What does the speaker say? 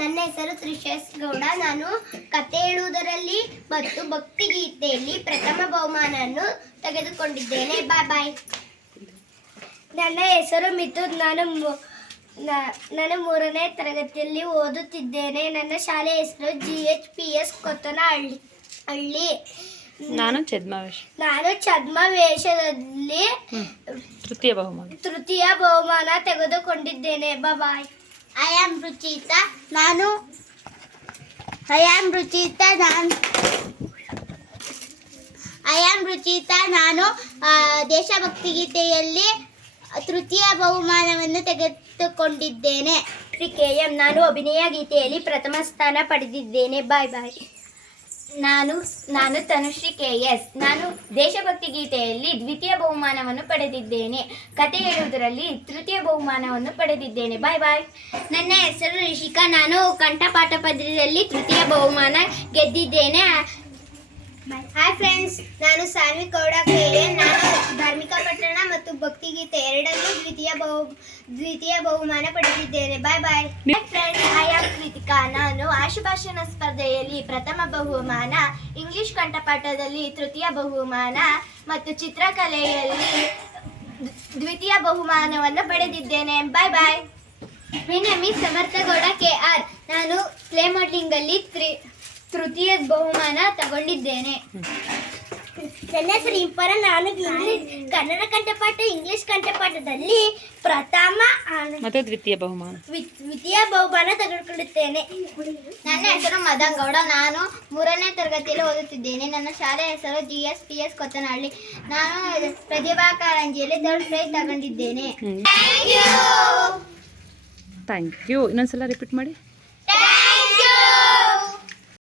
ನನ್ನ ಹೆಸರು ತ್ರಿಷೇಶ್ ಗೌಡ. ನಾನು ಕತೆ ಹೇಳುವುದರಲ್ಲಿ ಮತ್ತು ಭಕ್ತಿಗೀತೆಯಲ್ಲಿ ಪ್ರಥಮ ಬಹುಮಾನವನ್ನು ತೆಗೆದುಕೊಂಡಿದ್ದೇನೆ. ಬಾಯ್ ಬಾಯ್. ನನ್ನ ಹೆಸರು ಮಿಥುನ್. ನಾನು 3ನೇ ತರಗತಿಯಲ್ಲಿ ಓದುತ್ತಿದ್ದೇನೆ. ನನ್ನ ಶಾಲೆ ಹೆಸರು GHPS ಕೊತ್ತನಹಳ್ಳಿ. ನಾನು ಛದ್ಮವೇಷದಲ್ಲಿ ತೃತೀಯ ಬಹುಮಾನ ತೆಗೆದುಕೊಂಡಿದ್ದೇನೆ. ಬಾಯ್. I am Ruchita. ನಾನು ದೇಶಭಕ್ತಿ ಗೀತೆಯಲ್ಲಿ ತೃತೀಯ ಬಹುಮಾನವನ್ನು ತೆಗೆದುಕೊಂಡಿದ್ದೇನೆ. KM. ನಾನು ಅಭಿನಯ ಗೀತೆಯಲ್ಲಿ ಪ್ರಥಮ ಸ್ಥಾನ ಪಡೆದಿದ್ದೇನೆ. ಬಾಯ್ ಬಾಯ್. ನಾನು ತನುಶ್ರೀ KS. ನಾನು ದೇಶಭಕ್ತಿ ಗೀತೆಯಲ್ಲಿ ದ್ವಿತೀಯ ಬಹುಮಾನವನ್ನು ಪಡೆದಿದ್ದೇನೆ. ಕತೆ ಹೇಳುವುದರಲ್ಲಿ ತೃತೀಯ ಬಹುಮಾನವನ್ನು ಪಡೆದಿದ್ದೇನೆ. ಬಾಯ್ ಬಾಯ್. ನನ್ನ ಹೆಸರು ರಿಷಿಕಾ. ನಾನು ಕಂಠಪಾಠ ಪದ್ಯದಲ್ಲಿ ತೃತೀಯ ಬಹುಮಾನ ಗೆದ್ದಿದ್ದೇನೆ. ಹಾಯ್ ಫ್ರೆಂಡ್ಸ್, ನಾನು ಸಾನ್ವಿ ಗೌಡ KN. ನಾನು ಧಾರ್ಮಿಕ ಪಠಣ ಮತ್ತು ಭಕ್ತಿಗೀತೆ ಎರಡನ್ನೂ ದ್ವಿತೀಯ ಬಹುಮಾನ ಪಡೆದಿದ್ದೇನೆ. Bye bye. Friends, I am Kritika. ನಾನು ಆಶುಭಾಷಣ ಸ್ಪರ್ಧೆಯಲ್ಲಿ ಪ್ರಥಮ ಬಹುಮಾನ, ಇಂಗ್ಲಿಷ್ ಕಂಠಪಾಠದಲ್ಲಿ ತೃತೀಯ ಬಹುಮಾನ ಮತ್ತು ಚಿತ್ರಕಲೆಯಲ್ಲಿ ದ್ವಿತೀಯ ಬಹುಮಾನವನ್ನು ಪಡೆದಿದ್ದೇನೆ. Bye bye. My name is Samarth Gowda KR. ನಾನು ಕ್ಲೇ ಮಾಡೆಲಿಂಗ್ ಅಲ್ಲಿ ತೃತೀಯ ಬಹುಮಾನ ತಗೊಂಡಿದ್ದೇನೆ. ನನ್ನ ಹೆಸರು ಇಂಪರ. ನಾನು ಕನ್ನಡ ಕಂಠಪಾಠ, ಇಂಗ್ಲಿಷ್ ಕಂಠಪಾಠದಲ್ಲಿ ಪ್ರಥಮ ಮತ್ತು ದ್ವಿತೀಯ ಬಹುಮಾನ ತೆಗೆದುಕೊಳ್ಳುತ್ತೇನೆ. ನನ್ನ ಹೆಸರು ಮದನ್ ಗೌಡ. ನಾನು 3ನೇ ತರಗತಿಯಲ್ಲಿ ಓದುತ್ತಿದ್ದೇನೆ. ನನ್ನ ಶಾಲೆ ಹೆಸರು GSPS ಕೊತ್ತನಹಳ್ಳಿ. ನಾನು ಪ್ರತಿಭಾ ಕಾರಂಜಿಯಲ್ಲಿ 3rd ಪ್ರೈಸ್ ತಗೊಂಡಿದ್ದೇನೆ. Thank you. ಇನ್ನೊಂದ್ಸಲ ರಿಪೀಟ್ ಮಾಡಿ.